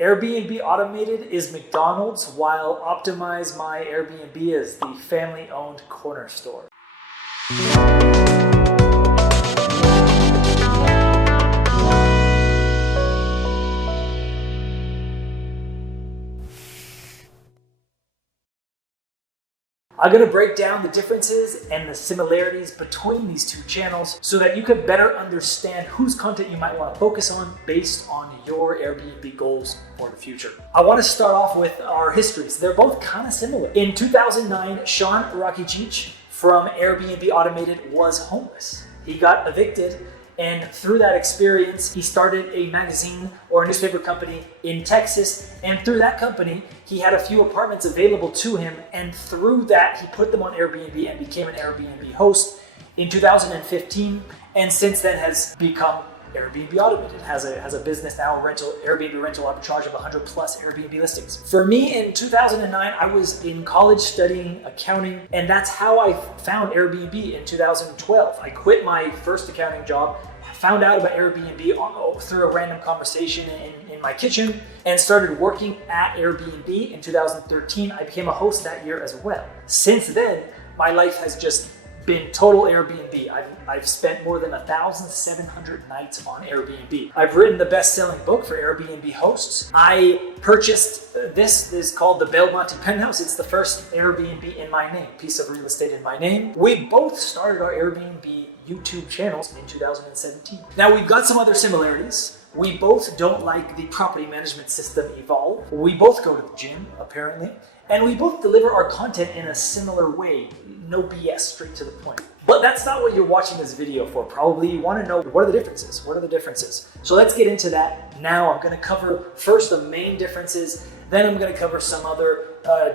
Airbnb Automated is McDonald's, while Optimize My Airbnb is the family-owned corner store. I'm going to break down the differences and the similarities between these two channels so that you can better understand whose content you might want to focus on based on your Airbnb goals for the future. I want to start off with our histories. They're both kind of similar. In 2009, Sean Rakidzich from Airbnb Automated was homeless. He got evicted, and through that experience, he started a magazine or a newspaper company in Texas. And through that company, he had a few apartments available to him. And through that, he put them on Airbnb and became an Airbnb host in 2015. And since then has become Airbnb Automated, has a business now, Airbnb rental arbitrage of 100 plus Airbnb listings. For me, in 2009, I was in college studying accounting, and that's how I found Airbnb in 2012. I quit my first accounting job, found out about Airbnb through a random conversation in my kitchen, and started working at Airbnb in 2013. I became a host that year as well. Since then, my life has just been total Airbnb. I've spent more than 1,700 nights on Airbnb. I've written the best-selling book for Airbnb hosts. I purchased this is called the Belmonte Penthouse. It's the first Airbnb in my name, piece of real estate in my name. We both started our Airbnb YouTube channels in 2017. Now we've got some other similarities. We both don't like the property management system Evolve. We both go to the gym, apparently. And we both deliver our content in a similar way. No BS, straight to the point. But that's not what you're watching this video for. Probably you want to know, what are the differences? What are the differences? So let's get into that now. I'm going to cover first the main differences, then I'm going to cover some other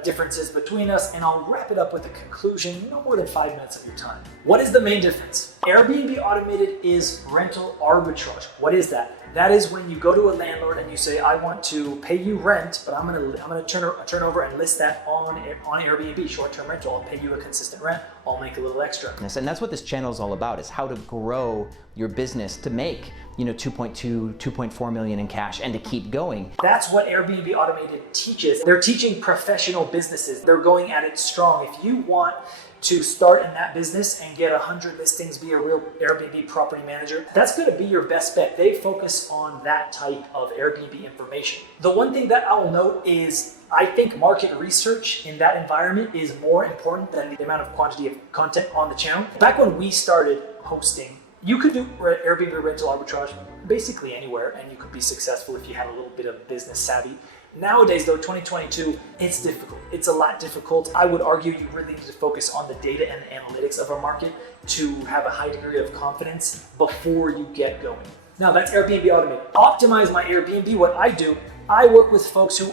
differences between us, and I'll wrap it up with a conclusion, no more than 5 minutes of your time. What is the main difference? Airbnb Automated is rental arbitrage. What is that? That is when you go to a landlord and you say, I want to pay you rent, but I'm gonna turn over and list that on Airbnb, short-term rental. I'll pay you a consistent rent, I'll make a little extra. Yes, and that's what this channel is all about, is how to grow your business to make 2.2, 2.4 million in cash and to keep going. That's what Airbnb Automated teaches. They're teaching professional businesses. They're going at it strong. If you want to start in that business and get 100 listings, be a real Airbnb property manager, that's going to be your best bet. They focus on that type of Airbnb information. The one thing that I'll note is I think market research in that environment is more important than the amount of quantity of content on the channel. Back when we started hosting, you could do Airbnb rental arbitrage basically anywhere, and you could be successful if you had a little bit of business savvy. Nowadays though, 2022, it's difficult. It's a lot difficult. I would argue you really need to focus on the data and the analytics of a market to have a high degree of confidence before you get going. Now that's Airbnb Automated. Optimize My Airbnb, what I do, I work with folks who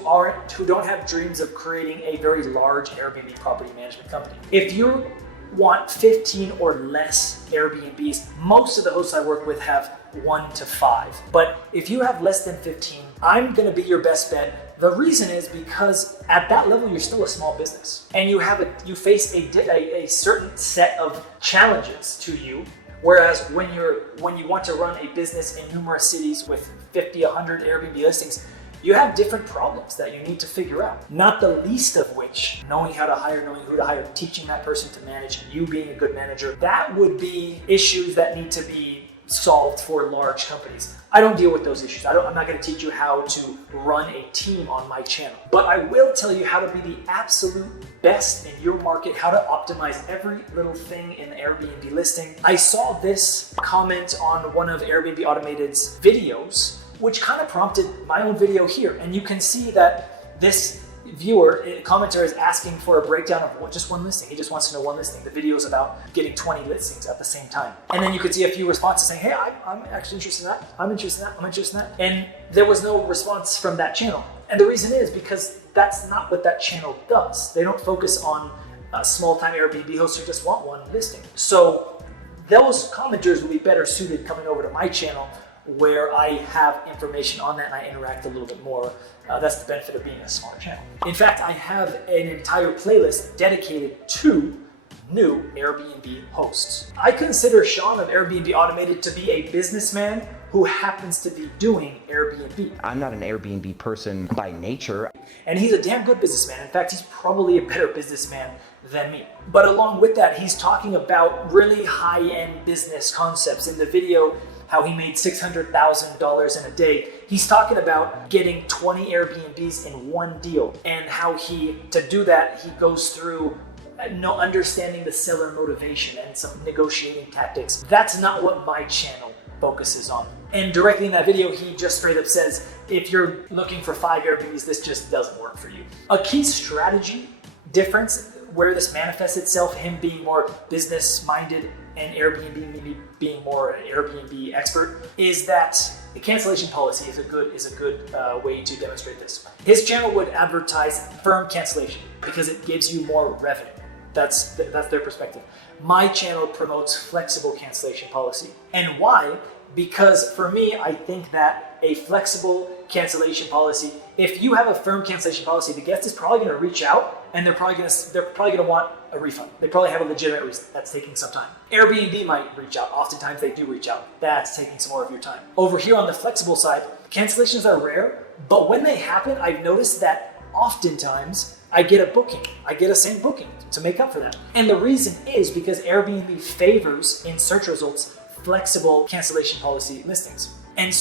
don't have dreams of creating a very large Airbnb property management company. If you want 15 or less Airbnbs, most of the hosts I work with have 1 to 5. But if you have less than 15, I'm gonna be your best bet. The reason is because at that level, you're still a small business, and you face a certain set of challenges to you. Whereas when you want to run a business in numerous cities with 50, 100 Airbnb listings, you have different problems that you need to figure out. Not the least of which, knowing how to hire, knowing who to hire, teaching that person to manage, you being a good manager. That would be issues that need to be solved for large companies. I don't deal with those issues. I'm not going to teach you how to run a team on my channel, but I will tell you how to be the absolute best in your market, how to optimize every little thing in the Airbnb listing. I saw this comment on one of Airbnb Automated's videos, which kind of prompted my own video here. And you can see that this commenter is asking for a breakdown of just one listing. He just wants to know one listing. The video is about getting 20 listings at the same time. And then you could see a few responses saying, hey, I'm actually interested in that. I'm interested in that. I'm interested in that. And there was no response from that channel. And the reason is because that's not what that channel does. They don't focus on small-time Airbnb hosts who just want one listing. So those commenters will be better suited coming over to my channel, where I have information on that and I interact a little bit more. That's the benefit of being a smaller channel. In fact, I have an entire playlist dedicated to new Airbnb hosts. I consider Sean of Airbnb Automated to be a businessman who happens to be doing Airbnb. I'm not an Airbnb person by nature. And he's a damn good businessman. In fact, he's probably a better businessman than me. But along with that, he's talking about really high-end business concepts. In the video, how he made $600,000 in a day, he's talking about getting 20 Airbnbs in one deal, and how to do that, he goes through understanding the seller motivation and some negotiating tactics. That's not what my channel focuses on. And directly in that video, he just straight up says, if you're looking for 5 Airbnbs, this just doesn't work for you. A key strategy difference where this manifests itself, him being more business minded and Airbnb maybe being more an Airbnb expert, is that the cancellation policy is a good way to demonstrate this. His channel would advertise firm cancellation because it gives you more revenue. That's their perspective. My channel promotes flexible cancellation policy. And why? Because for me, I think that a flexible cancellation policy, if you have a firm cancellation policy, the guest is probably going to reach out and they're probably going to want a refund. They probably have a legitimate reason. That's taking some time. Airbnb might reach out. Oftentimes they do reach out. That's taking some more of your time. Over here on the flexible side, cancellations are rare, but when they happen, I've noticed that oftentimes I get a booking. I get a same booking to make up for that. And the reason is because Airbnb favors in search results flexible cancellation policy listings. And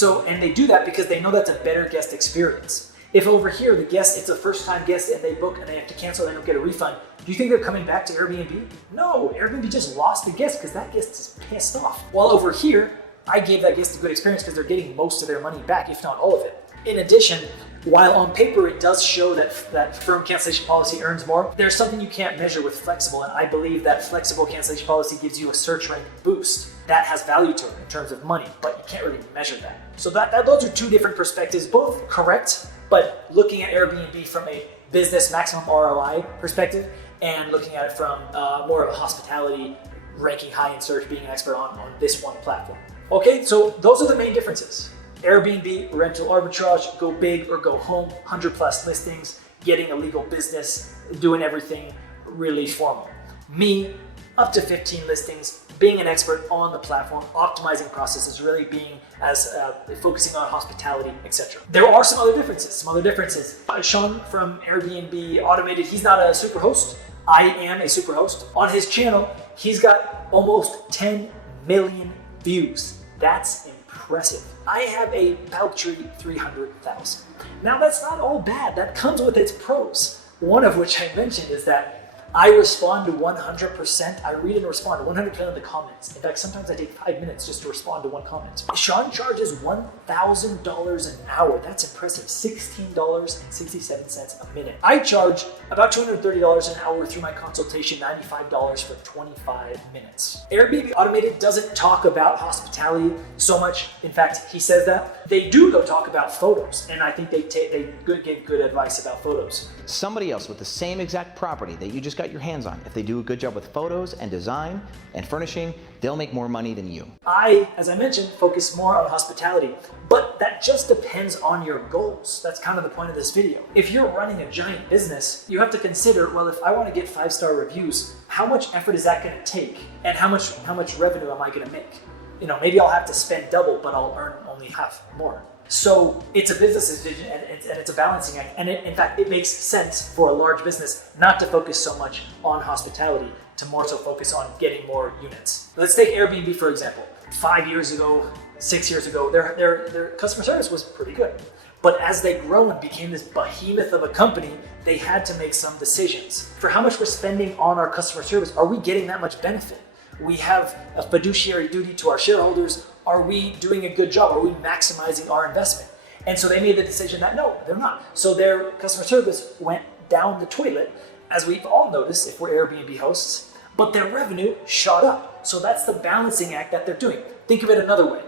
they do that because they know that's a better guest experience. If over here the guest, it's a first time guest and they book and they have to cancel, they don't get a refund, do you think they're coming back to Airbnb? No, Airbnb just lost the guest because that guest is pissed off. While over here, I gave that guest a good experience because they're getting most of their money back, if not all of it. In addition, while on paper it does show that firm cancellation policy earns more, there's something you can't measure with flexible, and I believe that flexible cancellation policy gives you a search rank boost. That has value to it in terms of money, but you can't really measure that. So those are two different perspectives, both correct, but looking at Airbnb from a business maximum ROI perspective and looking at it from more of a hospitality, ranking high in search, being an expert on this one platform. Okay, so those are the main differences. Airbnb, rental arbitrage, go big or go home, 100+ listings, getting a legal business, doing everything really formal. Me, up to 15 listings, being an expert on the platform, optimizing processes, really being focusing on hospitality, etc. There are some other differences. Sean from Airbnb Automated, he's not a super host. I am a super host. On his channel, he's got almost 10 million views. That's impressive. I have a paltry 300,000. Now that's not all bad. That comes with its pros. One of which I mentioned is that I respond to 100%. I read and respond to 100% of the comments. In fact, sometimes I take 5 minutes just to respond to one comment. Sean charges $1,000 an hour. That's impressive. $16.67 a minute. I charge about $230 an hour through my consultation, $95 for 25 minutes. Airbnb Automated doesn't talk about hospitality so much. In fact, he says that. They do though talk about photos, and I think they give good advice about photos. Somebody else with the same exact property that you just got your hands on, if they do a good job with photos and design and furnishing, they'll make more money than you. I, as I mentioned, focus more on hospitality, but that just depends on your goals. That's kind of the point of this video. If you're running a giant business, you have to consider, well, if I want to get 5-star reviews, how much effort is that going to take? And how much revenue am I going to make? You know, maybe I'll have to spend double, but I'll earn only half more. So it's a business decision and it's a balancing act. And in fact, it makes sense for a large business not to focus so much on hospitality, to more so focus on getting more units. Let's take Airbnb, for example. 5 years ago, 6 years ago, their customer service was pretty good. But as they grow and became this behemoth of a company, they had to make some decisions. For how much we're spending on our customer service, are we getting that much benefit? We have a fiduciary duty to our shareholders. Are we doing a good job? Are we maximizing our investment? And so they made the decision that no, they're not. So their customer service went down the toilet, as we've all noticed if we're Airbnb hosts, but their revenue shot up. So that's the balancing act that they're doing. Think of it another way.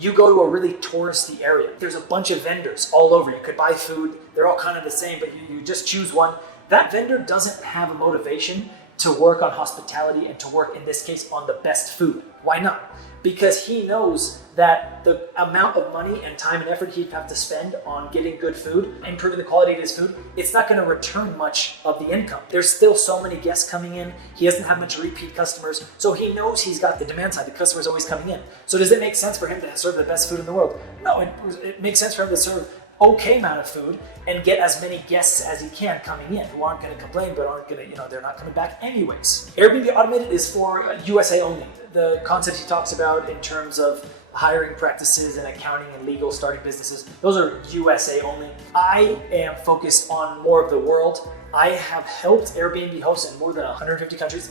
You go to a really touristy area. There's a bunch of vendors all over. You could buy food. They're all kind of the same, but you just choose one. That vendor doesn't have a motivation to work on hospitality and to work, in this case, on the best food. Why not? Because he knows that the amount of money and time and effort he'd have to spend on getting good food, improving the quality of his food, it's not going to return much of the income. There's still so many guests coming in. He doesn't have much repeat customers. So he knows he's got the demand side. The customer's always coming in. So does it make sense for him to serve the best food in the world? No, it makes sense for him to serve okay amount of food and get as many guests as he can coming in who aren't going to complain but aren't going to, they're not coming back anyways. Airbnb Automated is for USA only. The concept he talks about in terms of hiring practices and accounting and legal starting businesses, those are USA only. I am focused on more of the world. I have helped Airbnb hosts in more than 150 countries.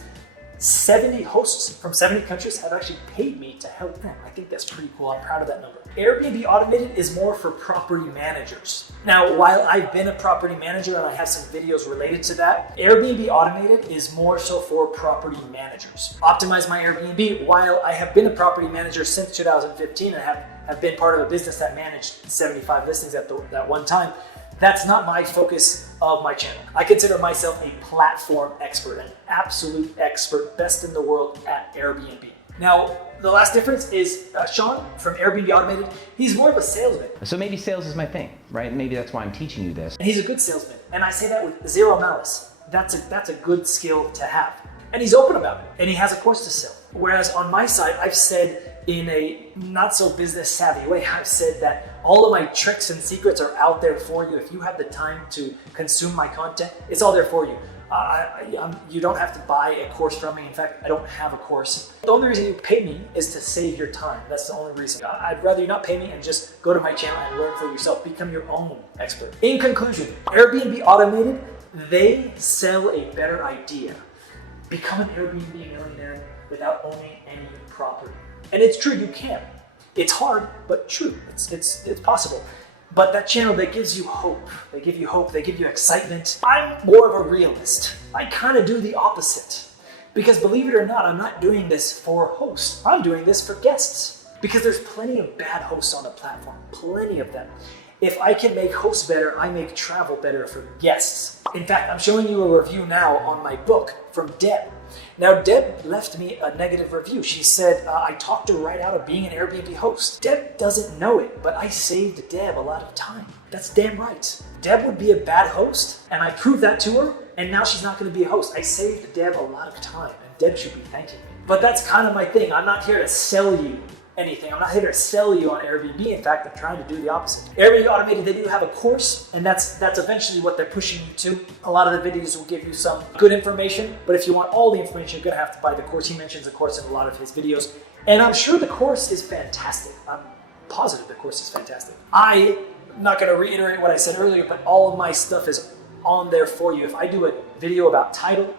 70 hosts from 70 countries have actually paid me to help them. I think that's pretty cool. I'm proud of that number. Airbnb Automated is more for property managers. Now, while I've been a property manager and I have some videos related to that, Airbnb Automated is more so for property managers. Optimize My Airbnb, while I have been a property manager since 2015 and have been part of a business that managed 75 listings at that one time, that's not my focus of my channel. I consider myself a platform expert, an absolute expert, best in the world at Airbnb. Now, the last difference is Sean from Airbnb Automated, he's more of a salesman. So maybe sales is my thing, right? Maybe that's why I'm teaching you this. And he's a good salesman. And I say that with zero malice. That's a good skill to have. And he's open about it. And he has a course to sell. Whereas on my side, I've said in a not so business savvy way, I've said that all of my tricks and secrets are out there for you. If you have the time to consume my content, it's all there for you. You don't have to buy a course from me. In fact, I don't have a course. The only reason you pay me is to save your time. That's the only reason. I'd rather you not pay me and just go to my channel and learn for yourself. Become your own expert. In conclusion, Airbnb Automated, they sell a better idea. Become an Airbnb millionaire without owning any property. And it's true, you can. It's hard, but true. It's possible. But that channel that gives you hope, they give you excitement. I'm more of a realist. I kind of do the opposite. Because believe it or not, I'm not doing this for hosts. I'm doing this for guests. Because there's plenty of bad hosts on the platform, plenty of them. If I can make hosts better, I make travel better for guests. In fact, I'm showing you a review now on my book from Deb. Now, Deb left me a negative review. She said, I talked her right out of being an Airbnb host. Deb doesn't know it, but I saved Deb a lot of time. That's damn right. Deb would be a bad host, and I proved that to her, and now she's not going to be a host. I saved Deb a lot of time, and Deb should be thanking me. But that's kind of my thing. I'm not here to sell you anything. I'm not here to sell you on Airbnb. In fact, I'm trying to do the opposite. Airbnb Automated, they do have a course, and that's eventually what they're pushing you to. A lot of the videos will give you some good information, but if you want all the information, you're gonna have to buy the course. He mentions the course in a lot of his videos, and I'm sure the course is fantastic. I'm positive the course is fantastic. I'm not gonna reiterate what I said earlier, but all of my stuff is on there for you. If I do a video about title,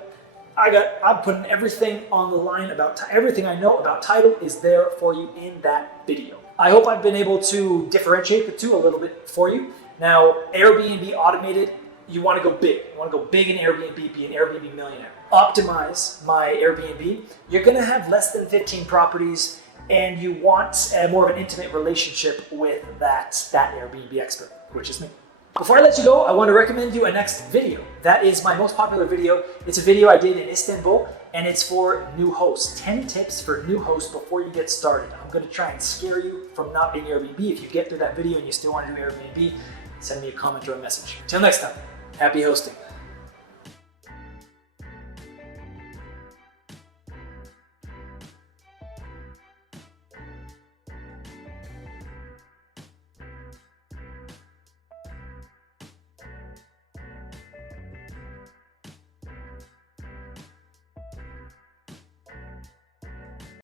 I'm putting everything on the line about everything I know about title is there for you in that video. I hope I've been able to differentiate the two a little bit for you. Now, Airbnb Automated, you want to go big. You want to go big in Airbnb, be an Airbnb millionaire. Optimize My Airbnb. You're going to have less than 15 properties, and you want more of an intimate relationship with that Airbnb expert, which is me. Before I let you go, I want to recommend you a next video. That is my most popular video. It's a video I did in Istanbul, and it's for new hosts. 10 tips for new hosts before you get started. I'm going to try and scare you from not being Airbnb. If you get through that video and you still want to do Airbnb, send me a comment or a message. Till next time, happy hosting.